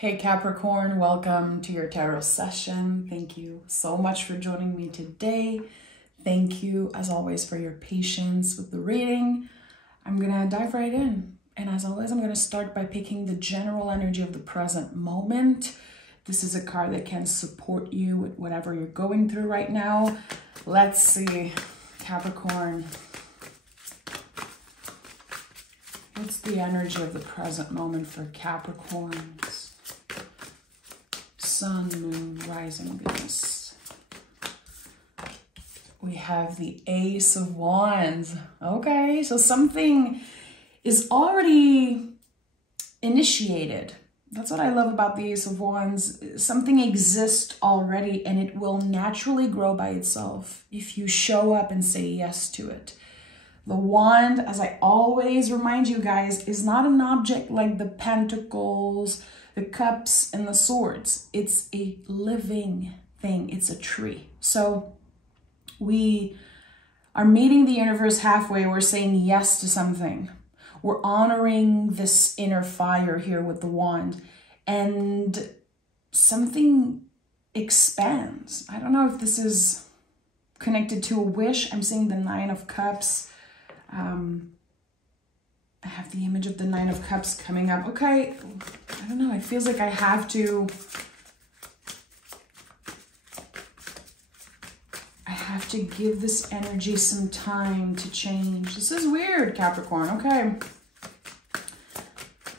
Hey Capricorn, welcome to your tarot session. Thank you so much for joining me today. Thank you, as always, for your patience with the reading. I'm gonna dive right in. And as always, I'm gonna start by picking the general energy of the present moment. This is a card that can support you with whatever you're going through right now. Let's see, Capricorn. What's the energy of the present moment for Capricorns? Sun, moon, rising, Venus. We have the Ace of Wands. Okay, so something is already initiated. That's what I love about the Ace of Wands. Something exists already and it will naturally grow by itself if you show up and say yes to it. The wand, as I always remind you guys, is not an object like the pentacles, the cups, and the swords. It's a living thing. It's a tree. So we are meeting the universe halfway. We're saying yes to something. We're honoring this inner fire here with the wand. And something expands. I don't know if this is connected to a wish. I'm seeing the Nine of Cups. I have the image of the Nine of Cups coming up. Okay, I don't know. It feels like I have to give this energy some time to change. This is weird, Capricorn. Okay.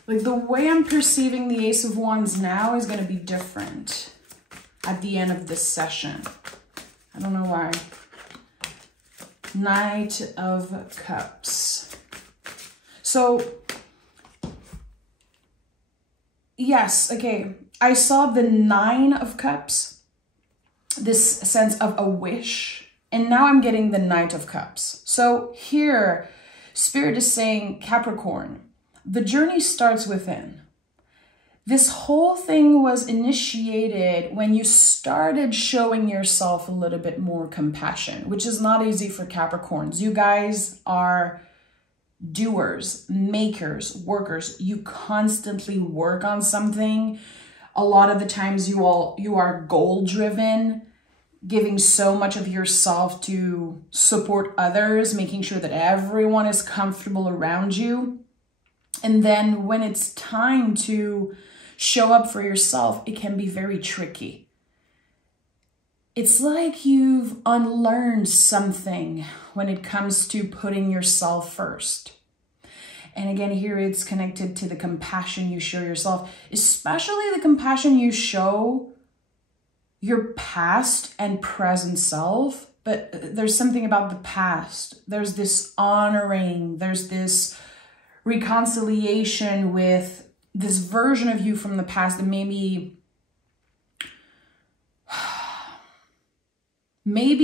Like the way I'm perceiving the Ace of Wands now is going to be different at the end of this session. I don't know why. Knight of Cups. So, yes, okay. I saw the Nine of Cups, this sense of a wish, and now I'm getting the Knight of Cups. So here, Spirit is saying, Capricorn, the journey starts within. This whole thing was initiated when you started showing yourself a little bit more compassion, which is not easy for Capricorns. You guys are doers, makers, workers. You constantly work on something. A lot of the times you are goal-driven, giving so much of yourself to support others, making sure that everyone is comfortable around you. And then when it's time to show up for yourself, it can be very tricky. It's like you've unlearned something when it comes to putting yourself first. And again, here it's connected to the compassion you show yourself, especially the compassion you show your past and present self. But there's something about the past. There's this honoring, there's this reconciliation with this version of you from the past that maybe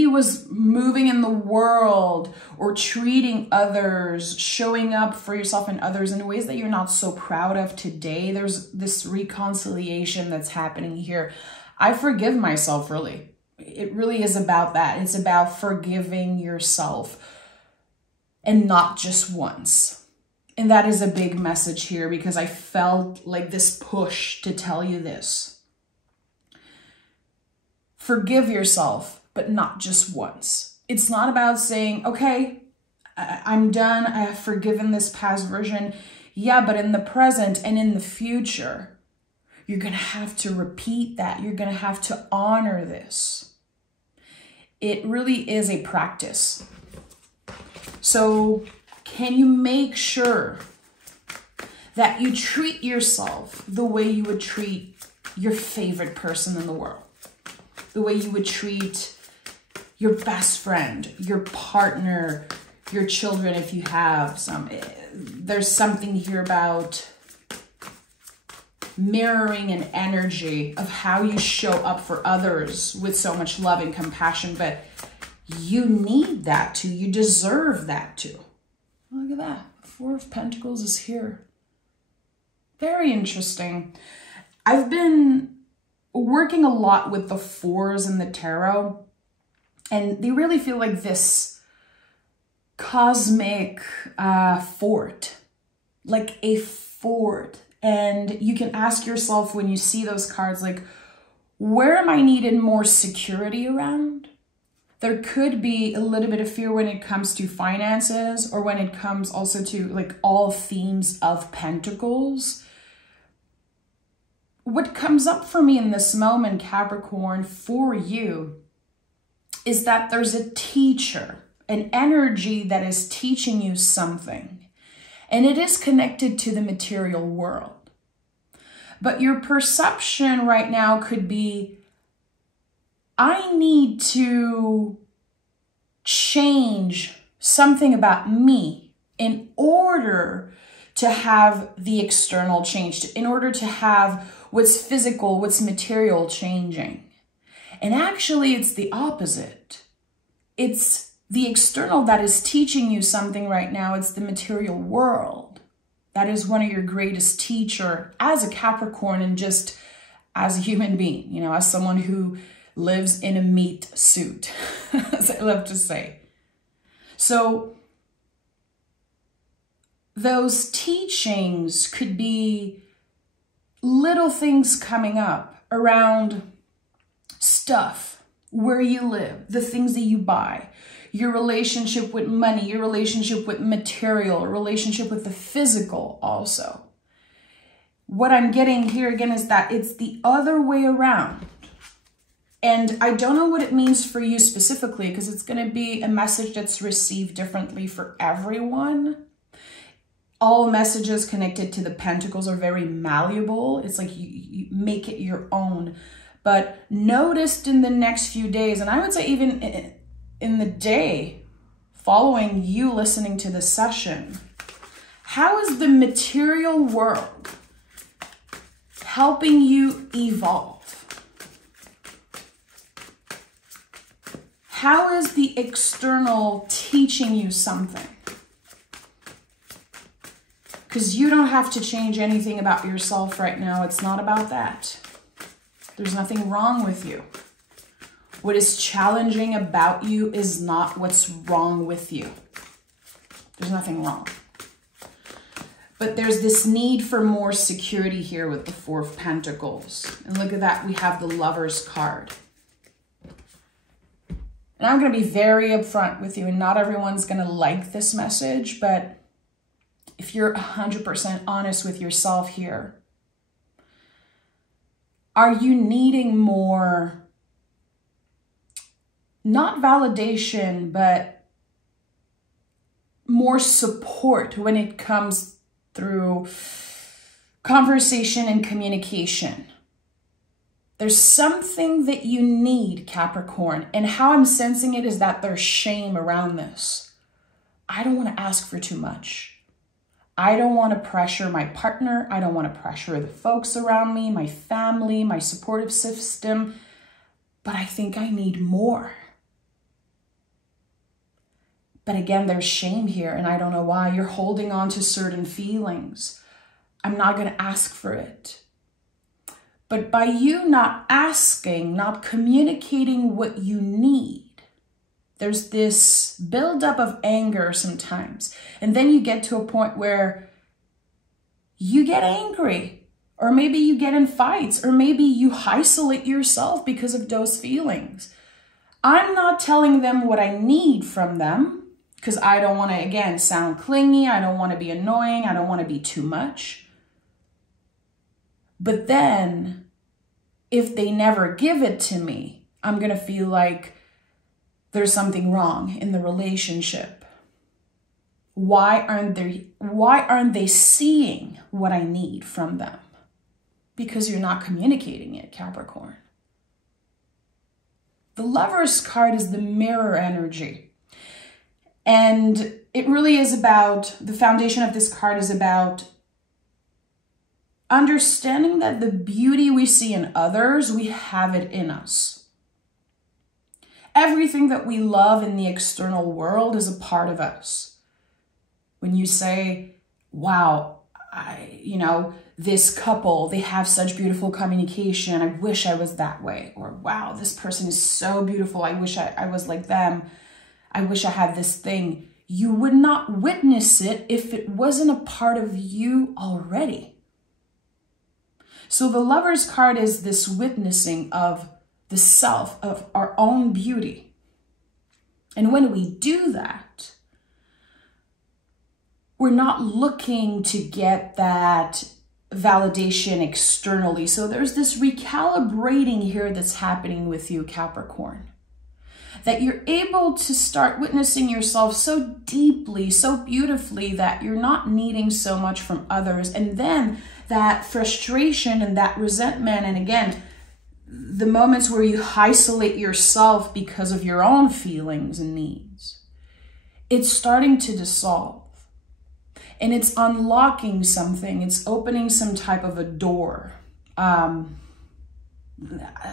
was moving in the world or treating others, showing up for yourself and others in ways that you're not so proud of today. There's this reconciliation that's happening here. I forgive myself, really. It really is about that. It's about forgiving yourself, and not just once. And that is a big message here because I felt like this push to tell you this. Forgive yourself, but not just once. It's not about saying, okay, I'm done. I have forgiven this past version. Yeah, but in the present and in the future, you're going to have to repeat that. You're going to have to honor this. It really is a practice. So can you make sure that you treat yourself the way you would treat your favorite person in the world? The way you would treat your best friend, your partner, your children if you have some. There's something here about mirroring an energy of how you show up for others with so much love and compassion, but you need that too. You deserve that too. Look at that. Four of Pentacles is here. Very interesting. I've been working a lot with the fours in the tarot, and they really feel like this cosmic fort, like a fort. And you can ask yourself when you see those cards, like, where am I needing more security around? There could be a little bit of fear when it comes to finances, or when it comes also to like all themes of pentacles. What comes up for me in this moment, Capricorn, for you, is that there's a teacher, an energy that is teaching you something. And it is connected to the material world. But your perception right now could be, I need to change something about me in order to have the external changed, in order to have what's physical, what's material changing. And actually, it's the opposite. It's the external that is teaching you something right now. It's the material world. That is one of your greatest teacher as a Capricorn, and just as a human being, you know, as someone who lives in a meat suit, as I love to say. So those teachings could be little things coming up around stuff, where you live, the things that you buy, your relationship with money, your relationship with material, relationship with the physical also. What I'm getting here again is that it's the other way around. And I don't know what it means for you specifically, because it's going to be a message that's received differently for everyone. All messages connected to the pentacles are very malleable. It's like you make it your own. But noticed in the next few days, and I would say even in the day following you listening to the session, how is the material world helping you evolve? How is the external teaching you something? Because you don't have to change anything about yourself right now. It's not about that. There's nothing wrong with you. What is challenging about you is not what's wrong with you. There's nothing wrong. But there's this need for more security here with the Four of Pentacles. And look at that, we have the Lover's card. And I'm going to be very upfront with you, and not everyone's going to like this message, but if you're 100% honest with yourself here, are you needing more, not validation, but more support when it comes through conversation and communication? There's something that you need, Capricorn, and how I'm sensing it is that there's shame around this. I don't want to ask for too much. I don't want to pressure my partner. I don't want to pressure the folks around me, my family, my supportive system, but I think I need more. But again, there's shame here, and I don't know why. You're holding on to certain feelings. I'm not going to ask for it. But by you not asking, not communicating what you need, there's this buildup of anger sometimes. And then you get to a point where you get angry, or maybe you get in fights, or maybe you isolate yourself because of those feelings. I'm not telling them what I need from them, because I don't want to, again, sound clingy. I don't want to be annoying. I don't want to be too much. But then, if they never give it to me, I'm going to feel like there's something wrong in the relationship. Why aren't they seeing what I need from them? Because you're not communicating it, Capricorn. The Lover's card is the mirror energy. And it really is about, the foundation of this card is about understanding that the beauty we see in others, we have it in us. Everything that we love in the external world is a part of us. When you say, wow, this couple, they have such beautiful communication. I wish I was that way. Or, wow, this person is so beautiful. I wish I was like them. I wish I had this thing. You would not witness it if it wasn't a part of you already. So the Lover's card is this witnessing of the self, of our own beauty. And when we do that, we're not looking to get that validation externally. So there's this recalibrating here that's happening with you, Capricorn. That you're able to start witnessing yourself so deeply, so beautifully, that you're not needing so much from others. And then that frustration and that resentment, and again, the moments where you isolate yourself because of your own feelings and needs, it's starting to dissolve. And it's unlocking something. It's opening some type of a door, some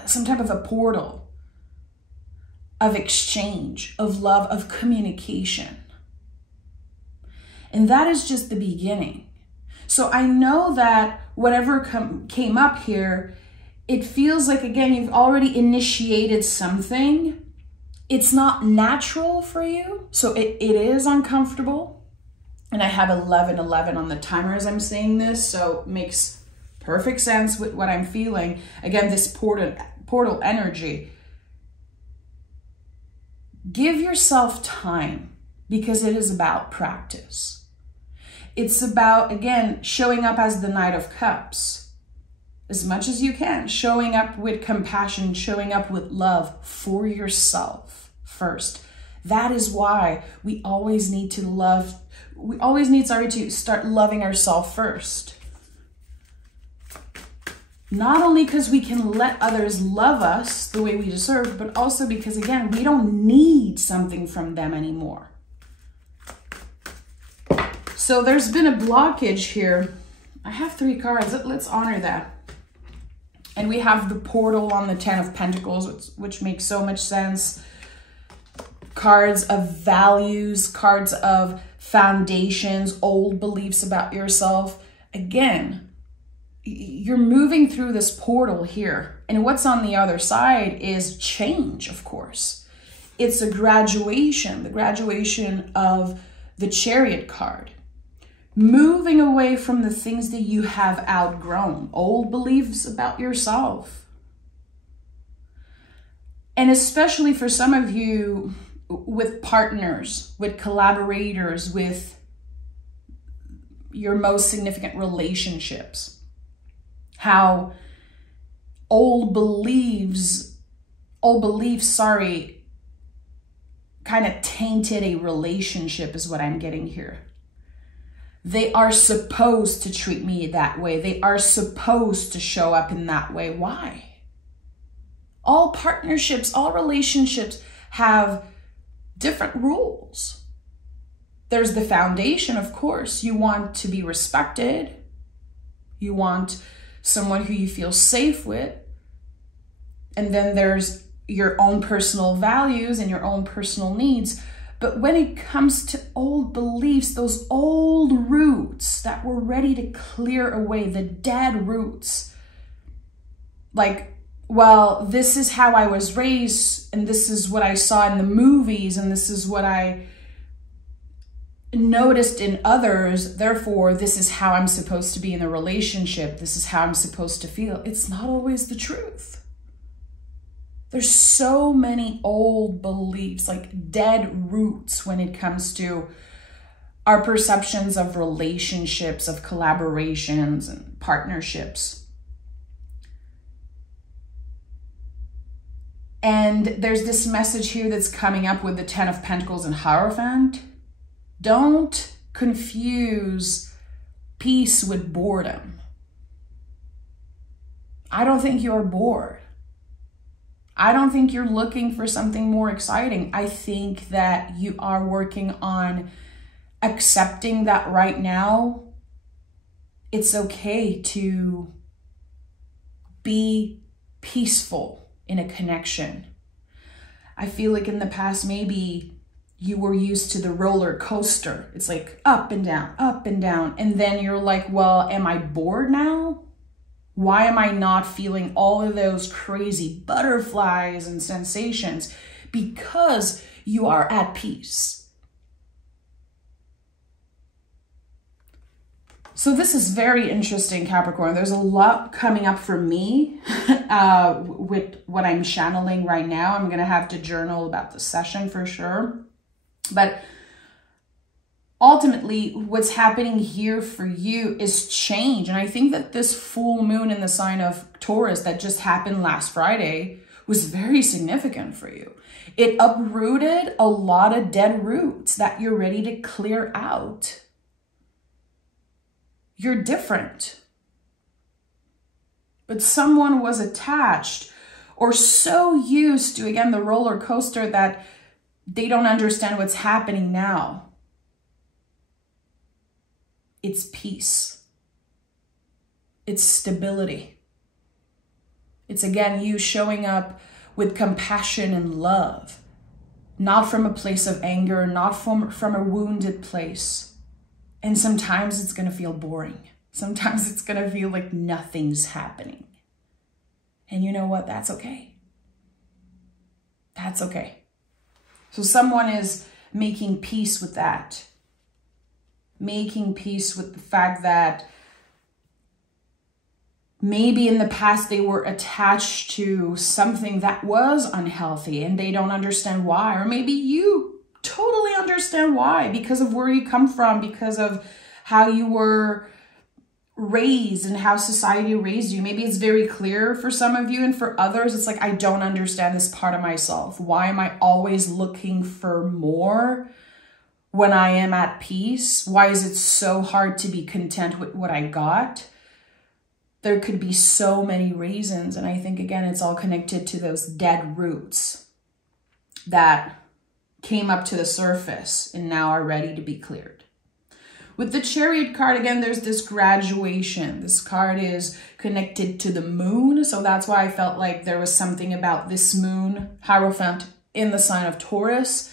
type of a portal of exchange, of love, of communication. And that is just the beginning. So I know that whatever came up here, it feels like, again, you've already initiated something. It's not natural for you. So it is uncomfortable. And I have 11:11 on the timer as I'm saying this. So it makes perfect sense with what I'm feeling. Again, this portal energy. Give yourself time, because it is about practice. It's about, again, showing up as the Knight of Cups as much as you can, showing up with compassion, showing up with love for yourself first. That is why we always need to to start loving ourselves first. Not only because we can let others love us the way we deserve, but also because, again, we don't need something from them anymore. So there's been a blockage here. I have 3 cards. Let's honor that. And we have the portal on the 10 of Pentacles, which makes so much sense. Cards of values, cards of foundations, old beliefs about yourself. Again, you're moving through this portal here. And what's on the other side is change, of course. It's a graduation, the graduation of the Chariot card. Moving away from the things that you have outgrown, old beliefs about yourself. And especially for some of you with partners, with collaborators, with your most significant relationships. How old beliefs, kind of tainted a relationship is what I'm getting here. They are supposed to treat me that way. They are supposed to show up in that way. Why? All partnerships, all relationships have different rules. There's the foundation, of course. You want to be respected. You want someone who you feel safe with. And then there's your own personal values and your own personal needs. But when it comes to old beliefs, those old roots that we're ready to clear away, the dead roots, like, well, this is how I was raised, and this is what I saw in the movies, and this is what I noticed in others, therefore this is how I'm supposed to be in a relationship, this is how I'm supposed to feel. It's not always the truth. There's so many old beliefs, like dead roots, when it comes to our perceptions of relationships, of collaborations and partnerships. And there's this message here that's coming up with the 10 of Pentacles and Hierophant. Don't confuse peace with boredom. I don't think you're bored. I don't think you're looking for something more exciting. I think that you are working on accepting that right now it's okay to be peaceful in a connection. I feel like in the past, maybe you were used to the roller coaster. It's like up and down, up and down. And then you're like, well, am I bored now? Why am I not feeling all of those crazy butterflies and sensations? Because you are at peace. So this is very interesting, Capricorn. There's a lot coming up for me with what I'm channeling right now. I'm going to have to journal about the session for sure. But ultimately, what's happening here for you is change. And I think that this full moon in the sign of Taurus that just happened last Friday was very significant for you. It uprooted a lot of dead roots that you're ready to clear out. You're different. But someone was attached or so used to, again, the roller coaster that they don't understand what's happening now. It's peace. It's stability. It's, again, you showing up with compassion and love, not from a place of anger, not from a wounded place. And sometimes it's going to feel boring. Sometimes it's going to feel like nothing's happening. And you know what? That's okay. That's okay. So someone is making peace with that. Making peace with the fact that maybe in the past they were attached to something that was unhealthy and they don't understand why. Or maybe you totally understand why, because of where you come from, because of how you were raised and how society raised you. Maybe it's very clear for some of you, and for others, it's like, I don't understand this part of myself. Why am I always looking for more when I am at peace? Why is it so hard to be content with what I got? There could be so many reasons. And I think, again, it's all connected to those dead roots that came up to the surface and now are ready to be cleared. With the Chariot card, again, there's this graduation. This card is connected to the moon. So that's why I felt like there was something about this moon, Hierophant, in the sign of Taurus.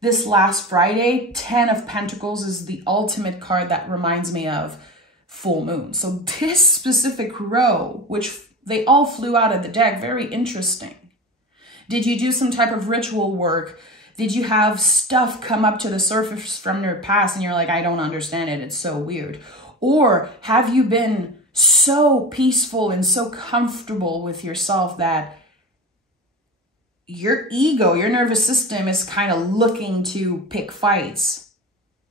This last Friday, 10 of Pentacles is the ultimate card that reminds me of full moon. So this specific row, which they all flew out of the deck, very interesting. Did you do some type of ritual work? Did you have stuff come up to the surface from your past and you're like, I don't understand it, it's so weird? Or have you been so peaceful and so comfortable with yourself that your ego, your nervous system is kind of looking to pick fights?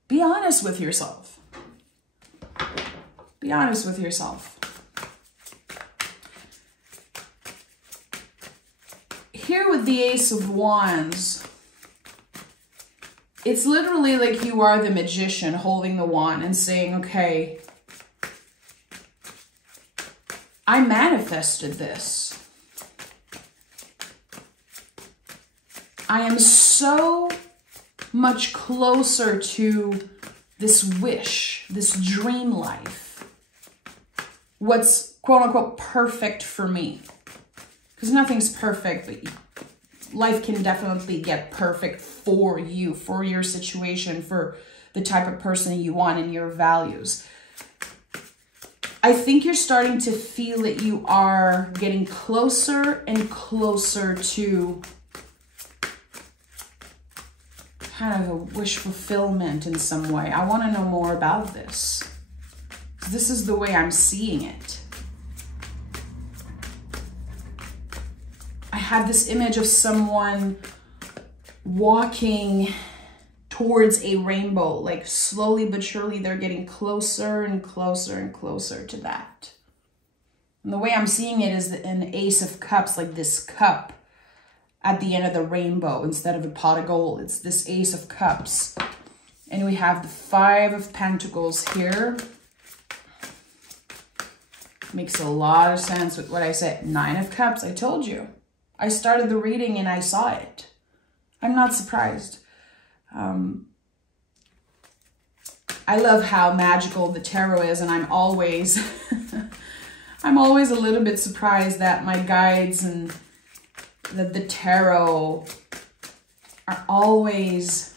Be honest with yourself. Be honest with yourself. Here with the Ace of Wands, it's literally like you are the magician holding the wand and saying, okay, I manifested this. I am so much closer to this wish, this dream life. What's quote unquote perfect for me. Because nothing's perfect, but life can definitely get perfect for you, for your situation, for the type of person you want and your values. I think you're starting to feel that you are getting closer and closer to kind of a wish fulfillment in some way. I want to know more about this. This is the way I'm seeing it. I have this image of someone walking towards a rainbow, like slowly but surely they're getting closer and closer and closer to that. And the way I'm seeing it is an Ace of Cups, like this cup at the end of the rainbow instead of a pot of gold. It's this Ace of Cups. And we have the Five of Pentacles here. Makes a lot of sense with what I said. Nine of Cups, I told you. I started the reading and I saw it. I'm not surprised. I love how magical the tarot is, and I'm always I'm always a little bit surprised that my guides and that the tarot are always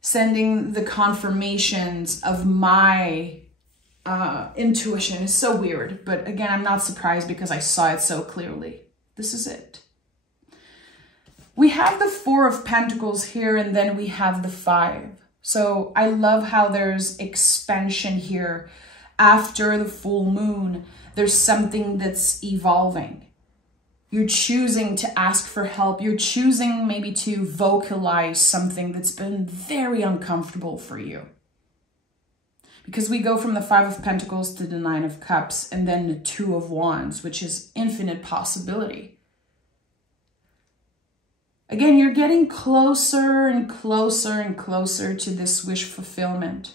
sending the confirmations of my intuition. Is so weird, but again, I'm not surprised because I saw it so clearly. This is it. We have the Four of Pentacles here, and then we have the Five. So I love how there's expansion here. After the full moon, there's something that's evolving. You're choosing to ask for help. You're choosing maybe to vocalize something that's been very uncomfortable for you. Because we go from the 5 of Pentacles to the 9 of Cups and then the 2 of Wands, which is infinite possibility. Again, you're getting closer and closer and closer to this wish fulfillment.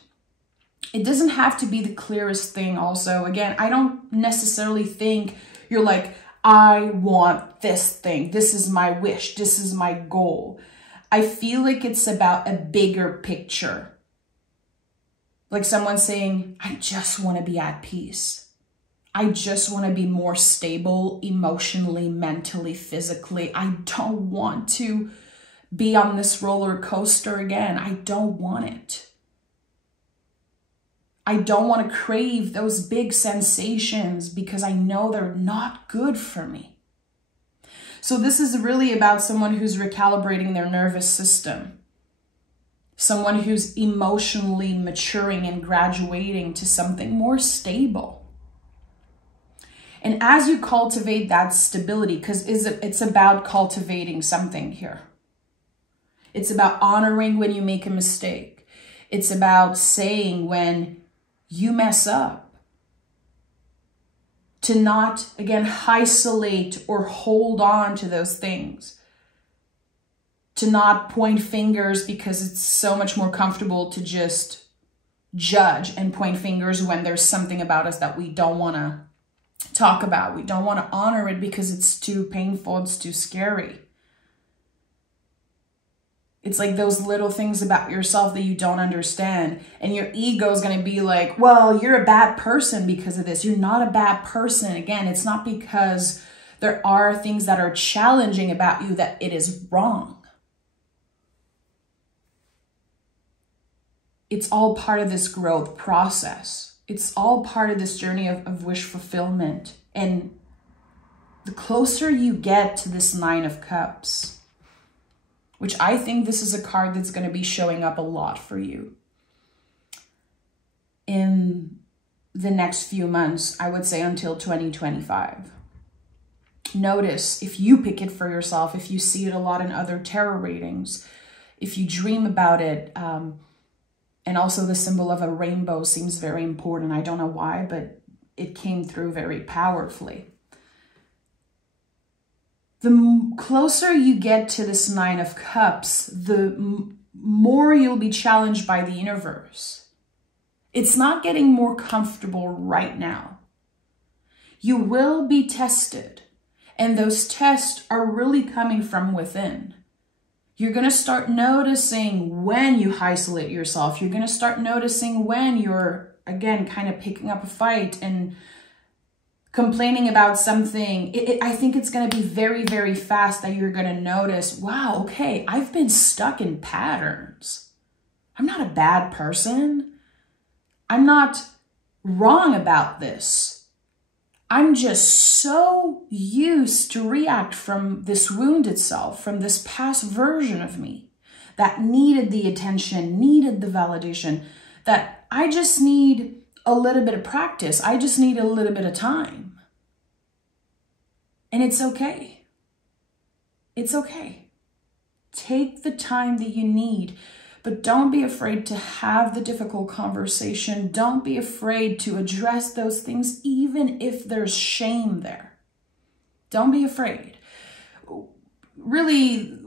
It doesn't have to be the clearest thing also. Again, I don't necessarily think you're like, I want this thing. This is my wish. This is my goal. I feel like it's about a bigger picture. Like someone saying, I just want to be at peace. I just want to be more stable emotionally, mentally, physically. I don't want to be on this roller coaster again. I don't want it. I don't want to crave those big sensations because I know they're not good for me. So this is really about someone who's recalibrating their nervous system. Someone who's emotionally maturing and graduating to something more stable. And as you cultivate that stability, because it's about cultivating something here. It's about honoring when you make a mistake. It's about saying when you mess up. To not, again, isolate or hold on to those things. To not point fingers because it's so much more comfortable to just judge and point fingers when there's something about us that we don't want to talk about. We don't want to honor it because it's too painful, it's too scary. It's like those little things about yourself that you don't understand. And your ego is going to be like, well, you're a bad person because of this. You're not a bad person. Again, it's not because there are things that are challenging about you that it is wrong. It's all part of this growth process. It's all part of this journey of wish fulfillment. And the closer you get to this 9 of Cups, which I think this is a card that's going to be showing up a lot for you in the next few months, I would say until 2025. Notice if you pick it for yourself, if you see it a lot in other tarot readings, if you dream about it, and also the symbol of a rainbow seems very important. I don't know why, but it came through very powerfully. The closer you get to this 9 of Cups, the more you'll be challenged by the universe. It's not getting more comfortable right now. You will be tested, and those tests are really coming from within. You're going to start noticing when you isolate yourself. You're going to start noticing when you're, again, kind of picking up a fight and complaining about something. I think it's going to be very, very fast that you're going to notice, wow, okay, I've been stuck in patterns. I'm not a bad person. I'm not wrong about this. I'm just so used to react from this wounded self, from this past version of me that needed the attention, needed the validation, that I just need a little bit of practice. I just need a little bit of time. And it's okay. It's okay. Take the time that you need, but don't be afraid to have the difficult conversation. Don't be afraid to address those things, even if there's shame there. Don't be afraid. Really,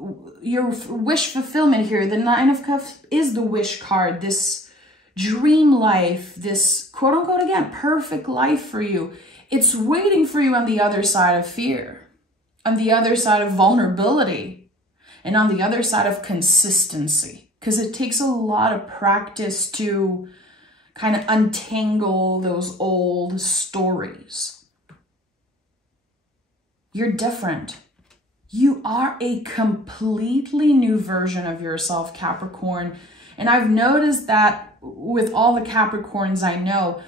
your wish fulfillment here, the 9 of Cups is the wish card, this dream life, this quote unquote, again, perfect life for you. It's waiting for you on the other side of fear, on the other side of vulnerability, and on the other side of consistency. Because it takes a lot of practice to kind of untangle those old stories. You're different. You are a completely new version of yourself, Capricorn. And I've noticed that with all the Capricorns I know,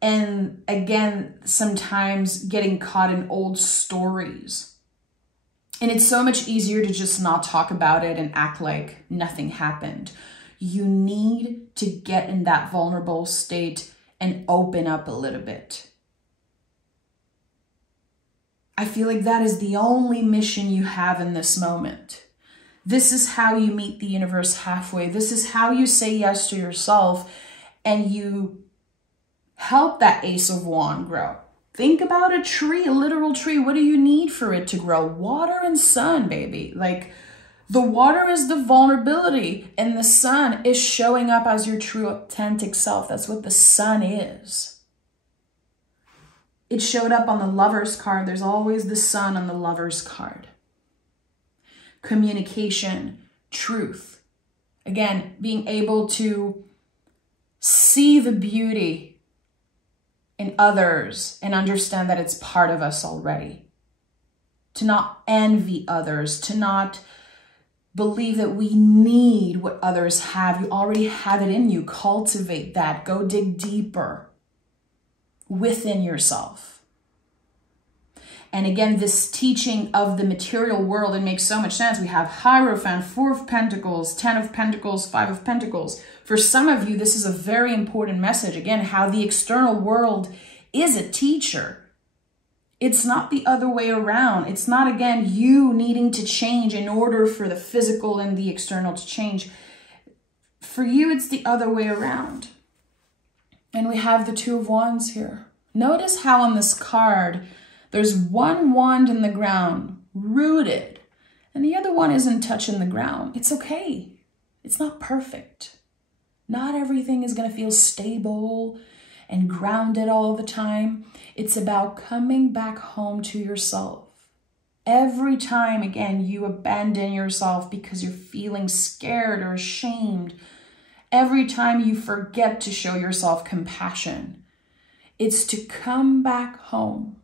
and again, sometimes getting caught in old stories. And it's so much easier to just not talk about it and act like nothing happened. You need to get in that vulnerable state and open up a little bit. I feel like that is the only mission you have in this moment. This is how you meet the universe halfway. This is how you say yes to yourself and you help that Ace of Wands grow. Think about a tree, a literal tree. What do you need for it to grow? Water and sun, baby. Like, the water is the vulnerability and the sun is showing up as your true authentic self. That's what the sun is. It showed up on the Lover's card. There's always the sun on the Lover's card. Communication, truth. Again, being able to see the beauty in others and understand that it's part of us already. To not envy others, to not believe that we need what others have. You already have it in you. Cultivate that. Go dig deeper within yourself. And again, this teaching of the material world, it makes so much sense. We have Hierophant, 4 of Pentacles, 10 of Pentacles, 5 of Pentacles. For some of you, this is a very important message. Again, how the external world is a teacher. It's not the other way around. It's not, again, you needing to change in order for the physical and the external to change. For you, it's the other way around. And we have the 2 of Wands here. Notice how on this card, there's one wand in the ground, rooted, and the other one isn't touching the ground. It's okay. It's not perfect. Not everything is going to feel stable and grounded all the time. It's about coming back home to yourself. Every time, again, you abandon yourself because you're feeling scared or ashamed, every time you forget to show yourself compassion, it's to come back home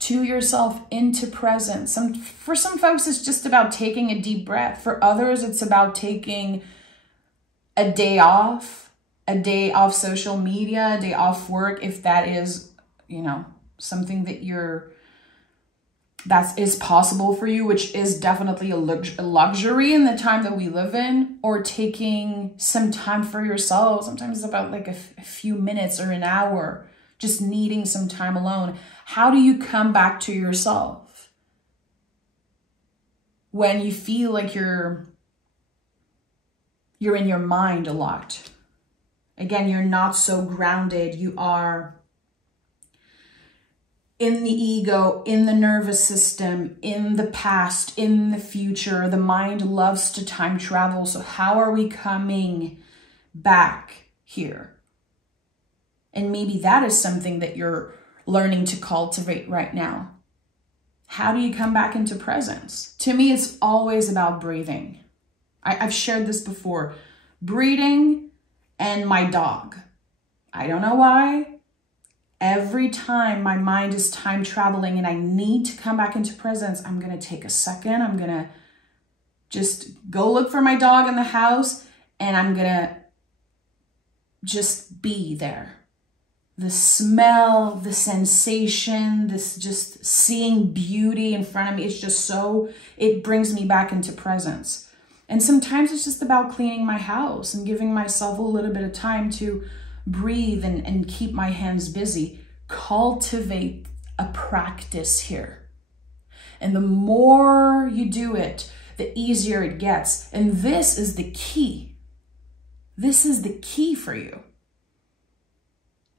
to yourself, into presence. For some folks, it's just about taking a deep breath. For others, it's about taking a day off social media, a day off work, if that is, something that is possible for you, which is definitely a luxury in the time that we live in, or taking some time for yourself. Sometimes it's about like a few minutes or an hour, just needing some time alone. How do you come back to yourself when you feel like you're in your mind a lot? Again, you're not so grounded. You are in the ego, in the nervous system, in the past, in the future. The mind loves to time travel. So how are we coming back here? And maybe that is something that you're learning to cultivate right now. How do you come back into presence? To me, it's always about breathing. I've shared this before. Breathing and my dog. I don't know why. Every time my mind is time traveling and I need to come back into presence, I'm going to take a second. I'm going to just go look for my dog in the house and I'm going to just be there. The smell, the sensation, this just seeing beauty in front of me, it's just so, it brings me back into presence. And sometimes it's just about cleaning my house and giving myself a little bit of time to breathe and keep my hands busy. Cultivate a practice here. And the more you do it, the easier it gets. And this is the key. This is the key for you.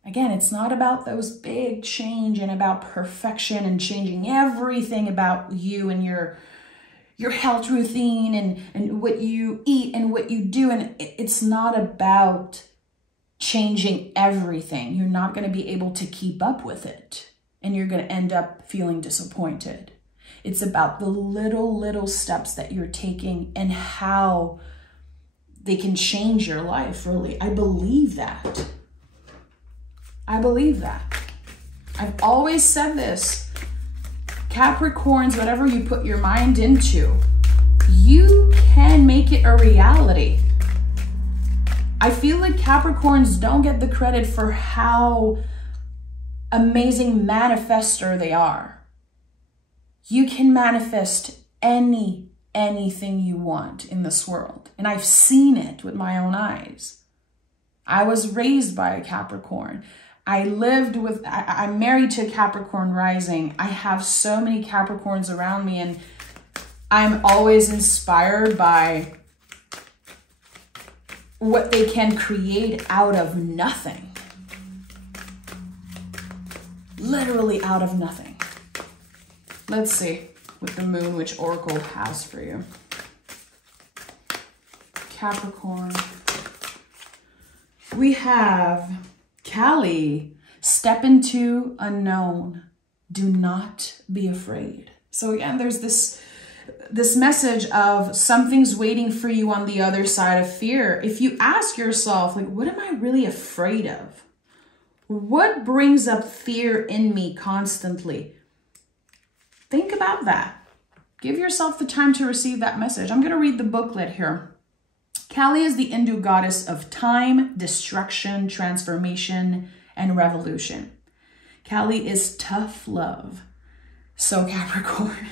Again, it's not about those big change and about perfection and changing everything about you and your health routine and what you eat and what you do. And it's not about changing everything. You're not going to be able to keep up with it. And you're going to end up feeling disappointed. It's about the little steps that you're taking and how they can change your life, really. I believe that. I believe that. I've always said this. Capricorns, whatever you put your mind into, you can make it a reality. I feel like Capricorns don't get the credit for how amazing manifester they are. You can manifest any anything you want in this world. And I've seen it with my own eyes. I was raised by a Capricorn. I'm married to a Capricorn rising. I have so many Capricorns around me, and I'm always inspired by what they can create out of nothing. Literally out of nothing. Let's see with the moon which Oracle has for you. Capricorn. We have Kali, step into unknown. Do not be afraid. So again, there's this message of something's waiting for you on the other side of fear. If you ask yourself, like, what am I really afraid of? What brings up fear in me constantly? Think about that. Give yourself the time to receive that message. I'm going to read the booklet here. Kali is the Hindu goddess of time, destruction, transformation, and revolution. Kali is tough love. So Capricorn,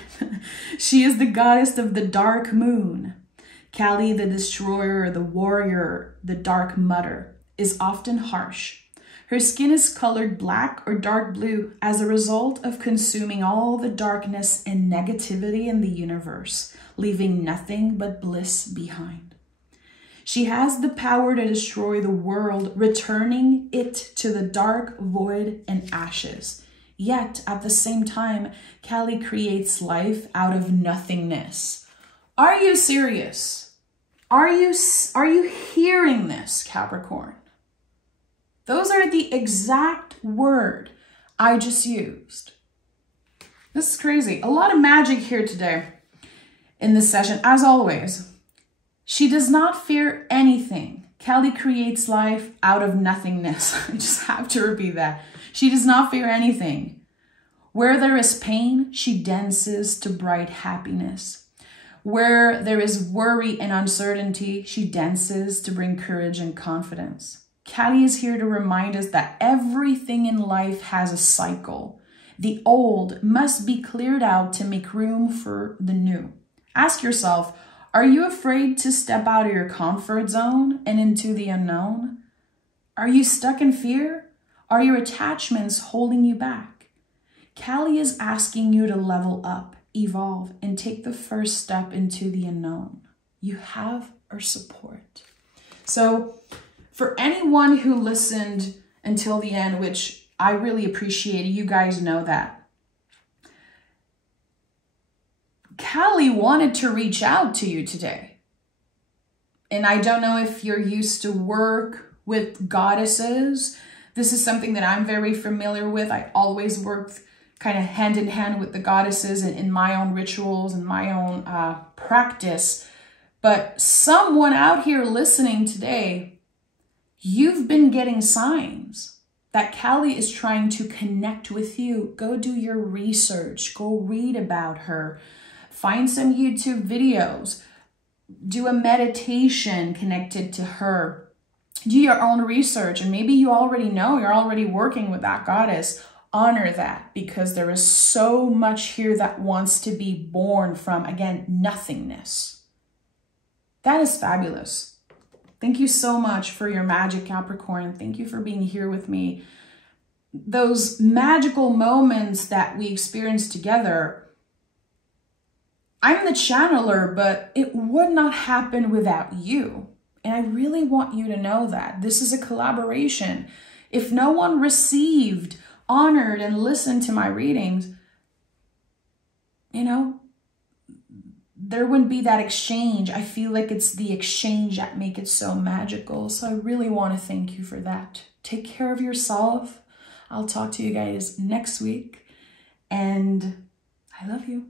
she is the goddess of the dark moon. Kali, the destroyer, the warrior, the dark mother, is often harsh. Her skin is colored black or dark blue as a result of consuming all the darkness and negativity in the universe, leaving nothing but bliss behind. She has the power to destroy the world, returning it to the dark void and ashes. Yet, at the same time, Kali creates life out of nothingness. Are you serious? Are you hearing this, Capricorn? Those are the exact word I just used. This is crazy. A lot of magic here today in this session, as always. She does not fear anything. Kali creates life out of nothingness. I just have to repeat that. She does not fear anything. Where there is pain, she dances to bright happiness. Where there is worry and uncertainty, she dances to bring courage and confidence. Kali is here to remind us that everything in life has a cycle. The old must be cleared out to make room for the new. Ask yourself, are you afraid to step out of your comfort zone and into the unknown? Are you stuck in fear? Are your attachments holding you back? Kali is asking you to level up, evolve, and take the first step into the unknown. You have our support. So, for anyone who listened until the end, which I really appreciate, you guys know that. Kali wanted to reach out to you today. And I don't know if you're used to work with goddesses. This is something that I'm very familiar with. I always worked kind of hand in hand with the goddesses in my own rituals and my own practice. But someone out here listening today, you've been getting signs that Kali is trying to connect with you. Go do your research. Go read about her. Find some YouTube videos. Do a meditation connected to her. Do your own research. And maybe you already know, you're already working with that goddess. Honor that, because there is so much here that wants to be born from, again, nothingness. That is fabulous. Thank you so much for your magic, Capricorn. Thank you for being here with me. Those magical moments that we experience together, I'm the channeler, but it would not happen without you. And I really want you to know that. This is a collaboration. If no one received, honored, and listened to my readings, you know, there wouldn't be that exchange. I feel like it's the exchange that make it so magical. So I really want to thank you for that. Take care of yourself. I'll talk to you guys next week. And I love you.